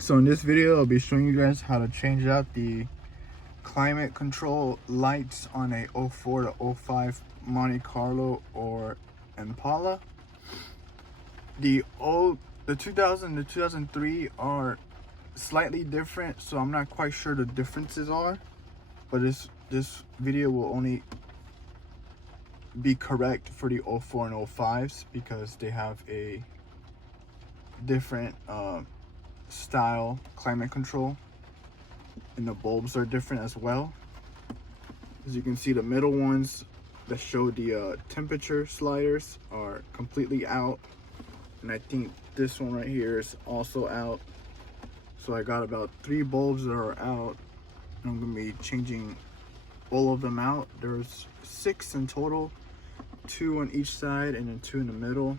So in this video, I'll be showing you guys how to change out the climate control lights on a 04 to 05 Monte Carlo or Impala. The 2000 to 2003 are slightly different, so I'm not quite sure the differences are, but this video will only be correct for the 04 and 05s because they have a different style climate control, and the bulbs are different as well. As you can see, the middle ones that show the temperature sliders are completely out, and I think this one right here is also out. So I got about 3 bulbs that are out. I'm gonna be changing all of them out. There's 6 in total, 2 on each side and then 2 in the middle,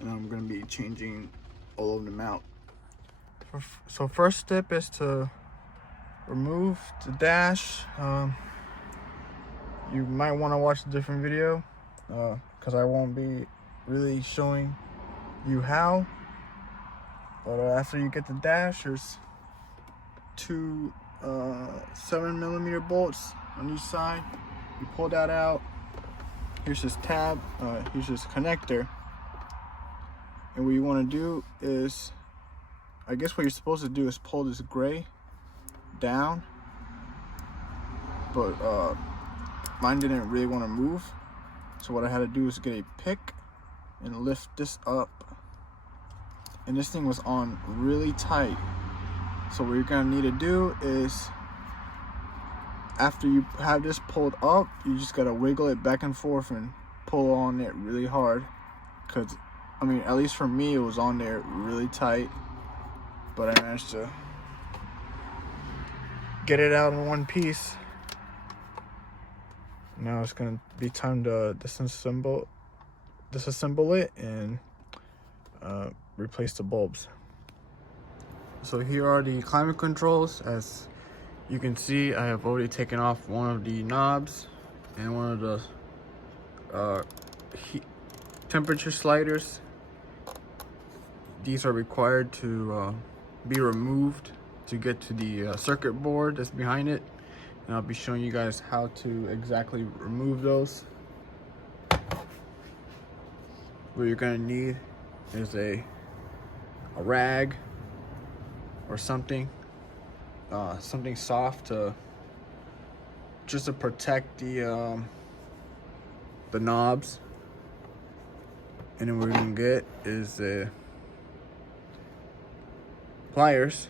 and I'm gonna be changing all of them out. So first step is to remove the dash. You might want to watch a different video because I won't be really showing you how. But after you get the dash, there's 2 7mm bolts on each side. You pull that out. Here's this tab. Here's this connector. And what you want to do is, I guess what you're supposed to do is pull this gray down, but mine didn't really want to move, so what I had to do is get a pick and lift this up, and this thing was on really tight. So what you're gonna need to do is, after you have this pulled up, you just gotta wiggle it back and forth and pull on it really hard, because I mean, at least for me, it was on there really tight, but I managed to get it out in one piece. Now it's gonna be time to disassemble it and replace the bulbs. So here are the climate controls. As you can see, I have already taken off one of the knobs and one of the temperature sliders. These are required to be removed to get to the circuit board that's behind it, and I'll be showing you guys how to exactly remove those. What you're gonna need is a rag or something soft to just to protect the knobs. And then what we're gonna get is pliers,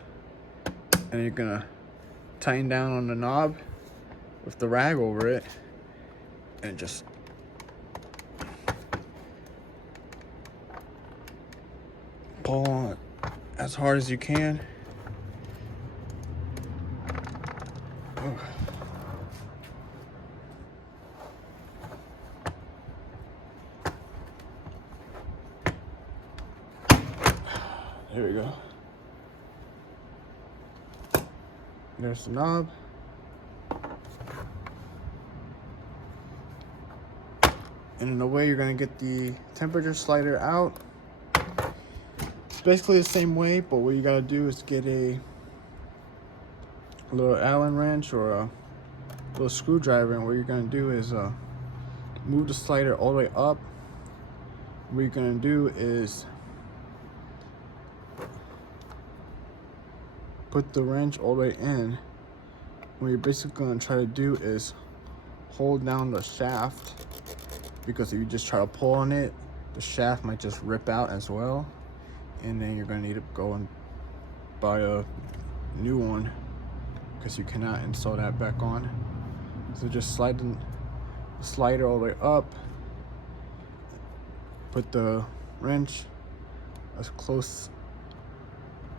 and you're gonna tighten down on the knob with the rag over it and just pull on it as hard as you can. There we go. There's the knob. And in the way you're gonna get the temperature slider out, it's basically the same way, but what you gotta do is get a little Allen wrench or a little screwdriver, and what you're gonna do is move the slider all the way up. What you're gonna do is put the wrench all the way in. What you're basically gonna try to do is hold down the shaft, because if you just try to pull on it, the shaft might just rip out as well, and then you're gonna need to go and buy a new one because you cannot install that back on. So just slide the slider all the way up, put the wrench as close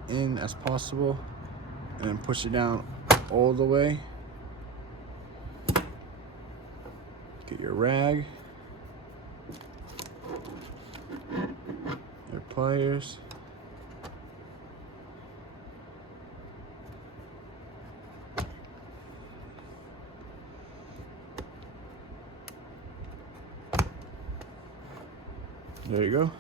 in as possible, and then push it down all the way. Get your rag, your pliers, there you go.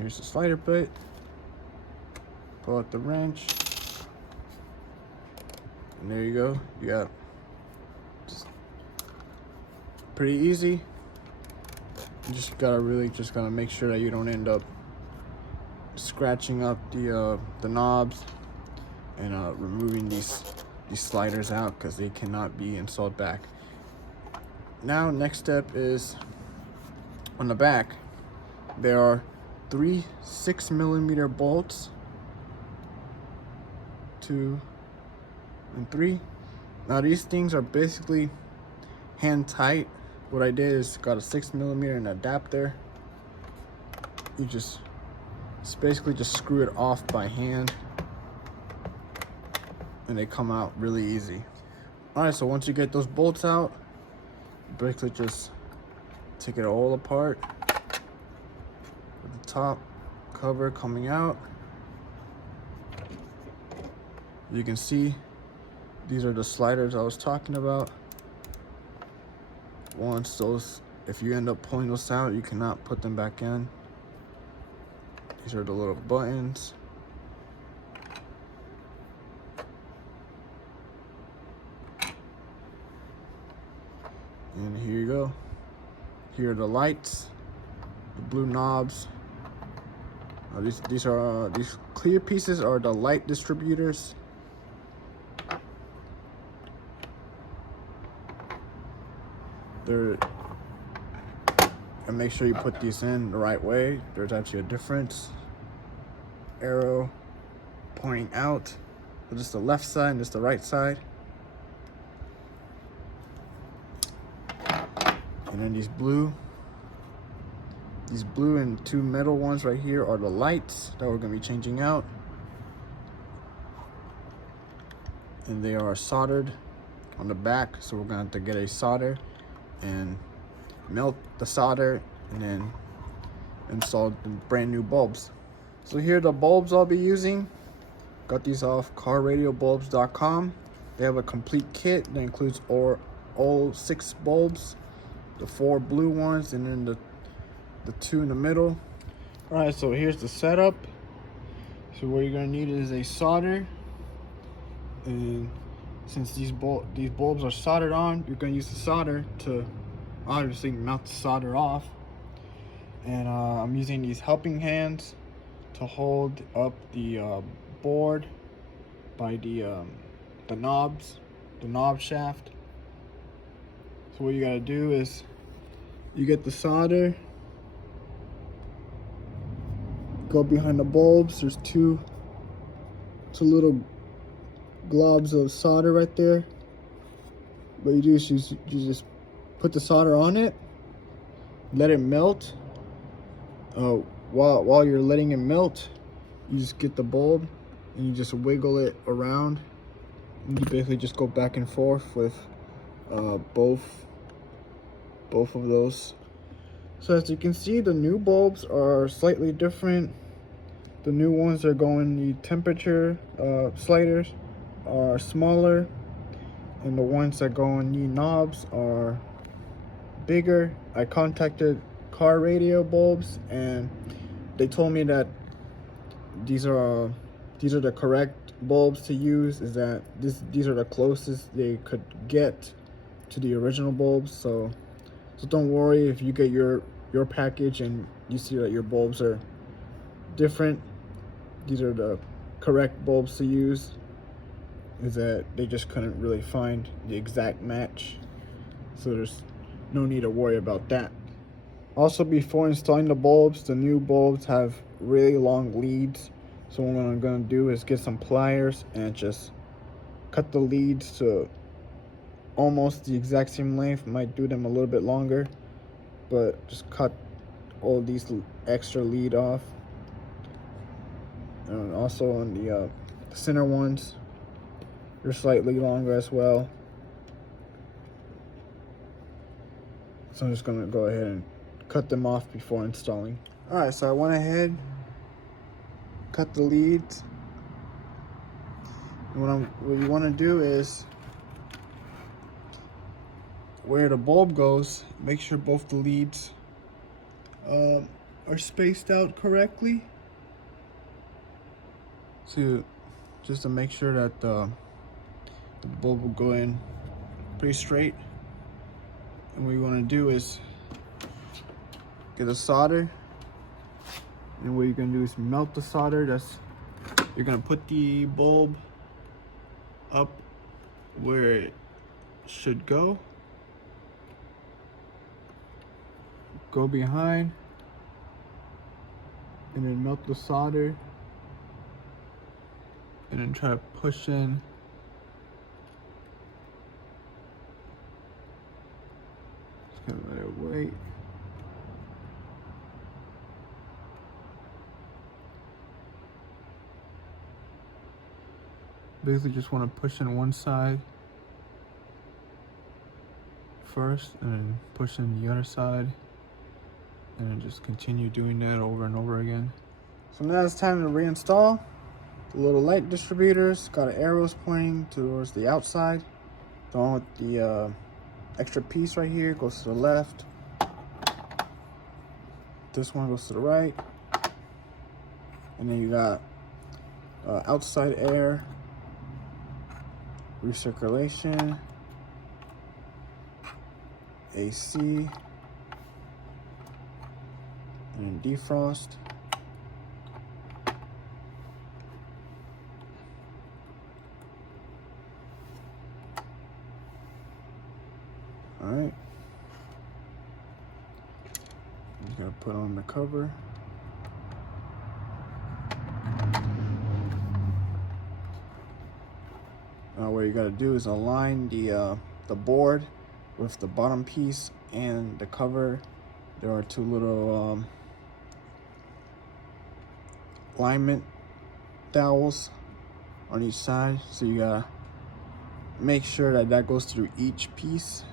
here's the slider bit. Pull out the wrench. And there you go. You got pretty easy. You just gotta make sure that you don't end up scratching up the knobs and removing these sliders out, because they cannot be installed back. Now, next step is on the back. There are 3 6mm bolts, 2 and 3. Now these things are basically hand tight. What I did is got a 6mm and adapter. You just basically just screw it off by hand, and they come out really easy. All right, so once you get those bolts out, basically just take it all apart with the top cover coming out. You can see these are the sliders I was talking about. Once those, if you end up pulling those out, you cannot put them back in. These are the little buttons. And here you go. Here are the lights, the blue knobs. These clear pieces are the light distributors. And make sure you put these in the right way. There's actually a difference. Arrow pointing out. So just the left side and just the right side. And then these blue and 2 metal ones right here are the lights that we're going to be changing out. And they are soldered on the back, so we're going to have to get a solder and melt the solder and then install the brand new bulbs. So here are the bulbs I'll be using. Got these off carradiobulbs.com. They have a complete kit that includes all 6 bulbs, the 4 blue ones, and then the 2 in the middle. All right, so here's the setup. So what you're gonna need is a solder, and since these bulbs are soldered on, you're gonna use the solder to obviously melt the solder off. And I'm using these helping hands to hold up the board by the knobs, the knob shaft. So what you gotta do is you get the solder, go behind the bulbs. There's two little globs of solder right there. What you do is you just put the solder on it, let it melt. While you're letting it melt, you just get the bulb and you just wiggle it around, and you basically just go back and forth with both of those. So as you can see, the new bulbs are slightly different. The new ones are going, the temperature sliders are smaller, and the ones that go on the knobs are bigger. I contacted Car Radio Bulbs and they told me that these are the correct bulbs to use, is that these are the closest they could get to the original bulbs. So don't worry if you get your package and you see that your bulbs are different. These are the correct bulbs to use, is that they just couldn't really find the exact match. So there's no need to worry about that. Also, before installing the bulbs, the new bulbs have really long leads. So what I'm gonna do is get some pliers and just cut the leads to almost the exact same length. Might do them a little bit longer, but just cut all these extra lead off. And also on the center ones, they're slightly longer as well. So I'm just gonna go ahead and cut them off before installing. All right, so I went ahead, cut the leads. And what you want to do is, where the bulb goes, make sure both the leads are are spaced out correctly. So just to make sure that the bulb will go in pretty straight. And what you want to do is get a solder, and what you're going to do is melt the solder. You're going to put the bulb up where it should go behind, and then melt the solder, and then try to push in. Just gonna let it wait. Basically just want to push in one side first and then push in the other side, and then just continue doing that over and over again. So now it's time to reinstall the little light distributors. Got arrows pointing towards the outside. The one with the extra piece right here goes to the left. This one goes to the right. And then you got outside air, recirculation, AC, and then defrost. All right. Just gotta put on the cover. Now what you gotta do is align the board with the bottom piece and the cover. There are two little alignment dowels on each side, so you gotta make sure that that goes through each piece.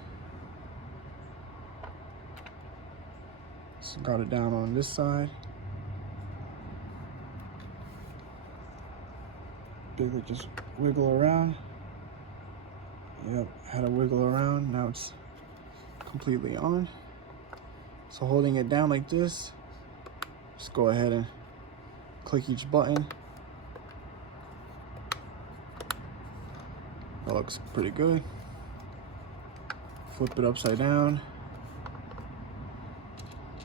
So got it down on this side. Basically just wiggle around. Yep, had to wiggle around. Now it's completely on. So holding it down like this, just go ahead and click each button. That looks pretty good. Flip it upside down,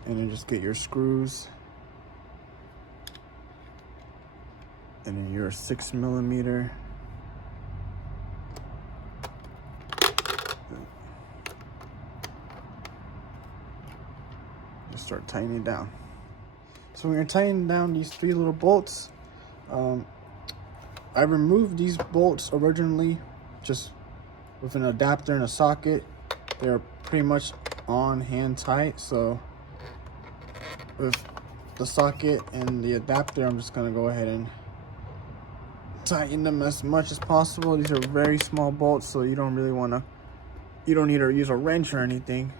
and then just get your screws, and then your 6mm. Just start tightening it down. So when you're tightening down these three little bolts, I removed these bolts originally just with an adapter and a socket. They're pretty much on hand tight, so with the socket and the adapter, I'm just gonna go ahead and tighten them as much as possible. These are very small bolts, so you don't need to use a wrench or anything,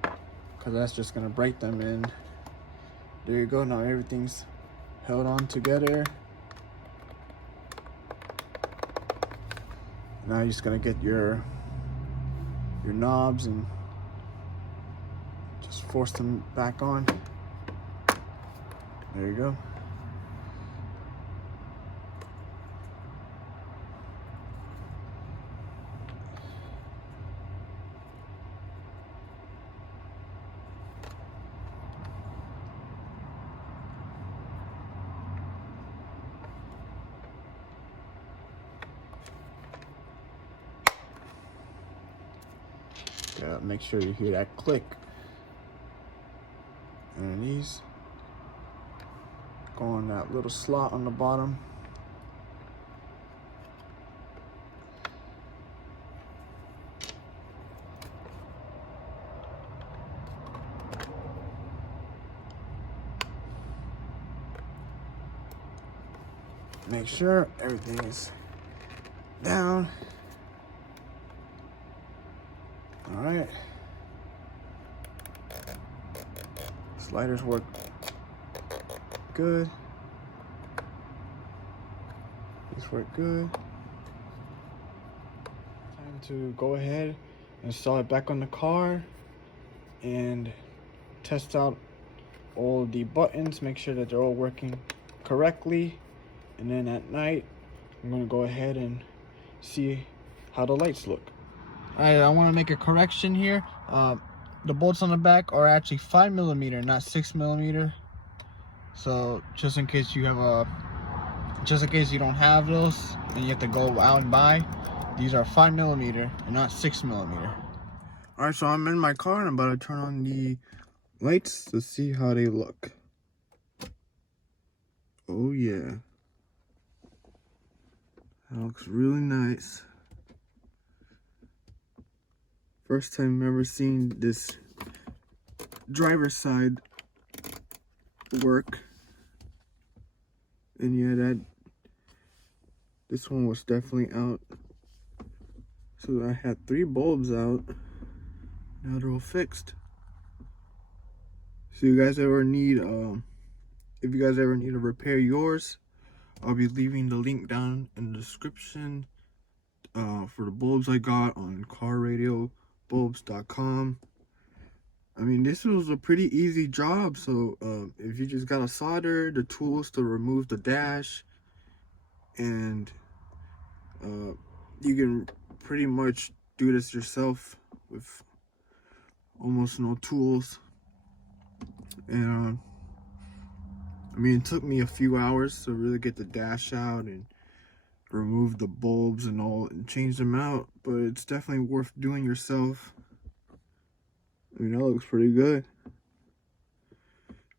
because that's just gonna break them. And there you go. Now everything's held on together. Now you're just gonna get your knobs and just force them back on. There you go. Yeah, make sure you hear that click. And these go in that little slot on the bottom. Make sure everything is down. All right. Sliders work good. These work good. Time to go ahead and install it back on the car and test out all the buttons, make sure that they're all working correctly. And then at night, I'm gonna go ahead and see how the lights look. Alright, I want to make a correction here. The bolts on the back are actually 5mm, not 6mm. So just in case you have just in case you don't have those and you have to go out and buy, these are 5mm and not 6mm. Alright, so I'm in my car and I'm about to turn on the lights to see how they look. Oh yeah, that looks really nice. First time I've ever seen this driver's side work. And yeah, this one was definitely out. So I had 3 bulbs out. Now they're all fixed. So you guys ever need if you guys ever need to repair yours, I'll be leaving the link down in the description for the bulbs I got on carradiobulbs.com. I mean, this was a pretty easy job. So if you just gotta solder, the tools to remove the dash, and you can pretty much do this yourself with almost no tools. And I mean, it took me a few hours to really get the dash out and remove the bulbs and all and change them out, but it's definitely worth doing yourself. I mean, that looks pretty good.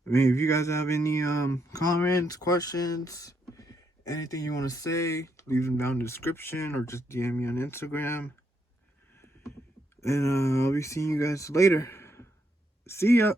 I mean, if you guys have any comments, questions, anything you want to say, leave them down in the description or just DM me on Instagram. And I'll be seeing you guys later. See ya.